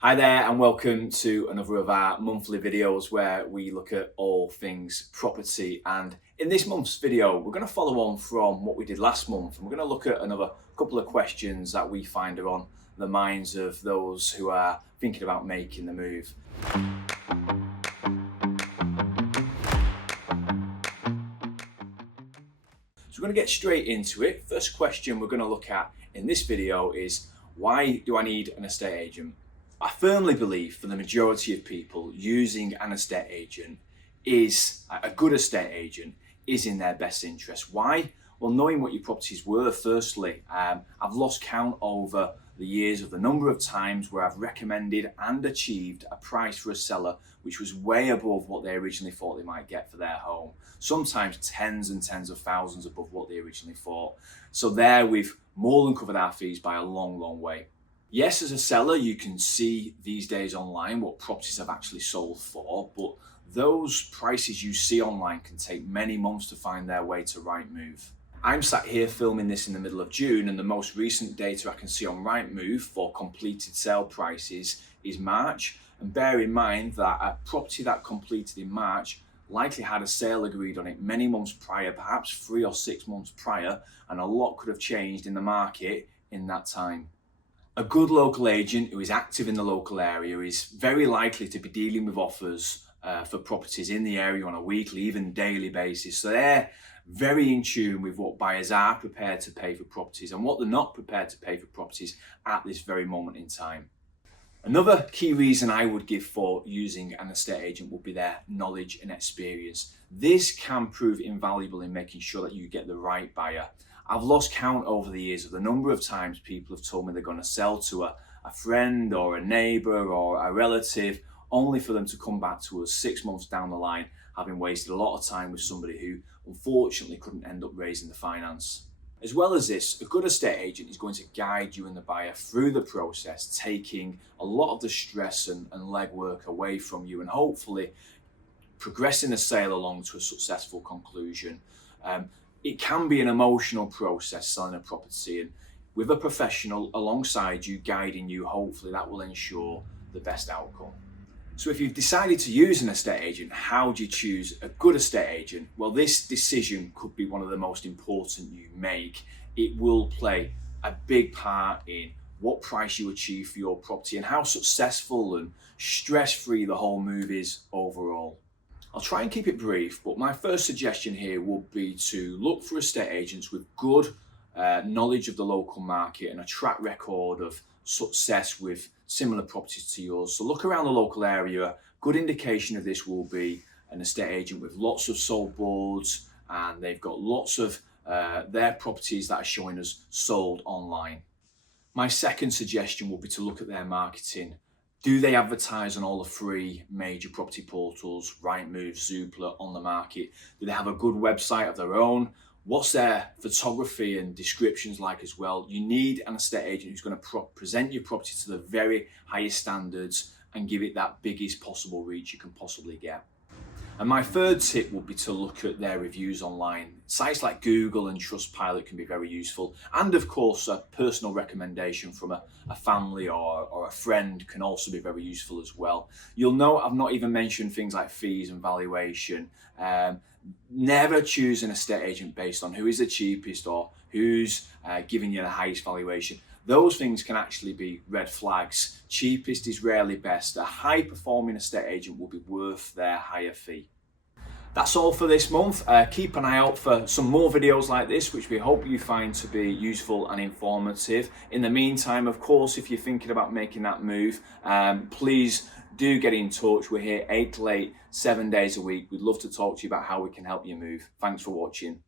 Hi there and welcome to another of our monthly videos where we look at all things property, and in this month's video we're going to follow on from what we did last month, and we're going to look at another couple of questions that we find are on the minds of those who are thinking about making the move. So we're going to get straight into it. First question we're going to look at in this video is, why do I need an estate agent? I firmly believe for the majority of people, using an estate agent is a good estate agent is in their best interest. Why? Well, knowing what your property's worth, firstly. I've lost count over the years of the number of times where I've recommended and achieved a price for a seller which was way above what they originally thought they might get for their home. Sometimes tens and tens of thousands above what they originally thought. So there we've more than covered our fees by a long, long way. Yes, as a seller, you can see these days online what properties have actually sold for, but those prices you see online can take many months to find their way to Rightmove. I'm sat here filming this in the middle of June, and the most recent data I can see on Rightmove for completed sale prices is March. And bear in mind that a property that completed in March likely had a sale agreed on it many months prior, perhaps 3 or 6 months prior, and a lot could have changed in the market in that time. A good local agent who is active in the local area is very likely to be dealing with offers for properties in the area on a weekly, even daily basis. So they're very in tune with what buyers are prepared to pay for properties and what they're not prepared to pay for properties at this very moment in time. Another key reason I would give for using an estate agent would be their knowledge and experience. This can prove invaluable in making sure that you get the right buyer. I've lost count over the years of the number of times people have told me they're going to sell to a friend or a neighbour or a relative, only for them to come back to us 6 months down the line, having wasted a lot of time with somebody who unfortunately couldn't end up raising the finance. As well as this, a good estate agent is going to guide you and the buyer through the process, taking a lot of the stress and legwork away from you, and hopefully progressing the sale along to a successful conclusion. It can be an emotional process selling a property, and with a professional alongside you, guiding you, hopefully that will ensure the best outcome. So if you've decided to use an estate agent, how do you choose a good estate agent? Well, this decision could be one of the most important you make. It will play a big part in what price you achieve for your property and how successful and stress-free the whole move is overall. I'll try and keep it brief, but my first suggestion here would be to look for estate agents with good knowledge of the local market and a track record of success with similar properties to yours. So look around the local area. Good indication of this will be an estate agent with lots of sold boards, and they've got lots of their properties that are showing us sold online. My second suggestion will be to look at their marketing. Do they advertise on all the free major property portals, Rightmove, Zoopla, on the market? Do they have a good website of their own? What's their photography and descriptions like as well? You need an estate agent who's going to present your property to the very highest standards and give it that biggest possible reach you can possibly get. And my third tip would be to look at their reviews online. Sites like Google and Trustpilot can be very useful. And of course, a personal recommendation from a family or a friend can also be very useful as well. You'll note I've not even mentioned things like fees and valuation. Never choose an estate agent based on who is the cheapest or who's giving you the highest valuation. Those things can actually be red flags. Cheapest is rarely best. A high performing estate agent will be worth their higher fee. That's all for this month. Keep an eye out for some more videos like this, which we hope you find to be useful and informative. In the meantime, of course, if you're thinking about making that move, please do get in touch. We're here 8 to 8, 7 days a week. We'd love to talk to you about how we can help you move. Thanks for watching.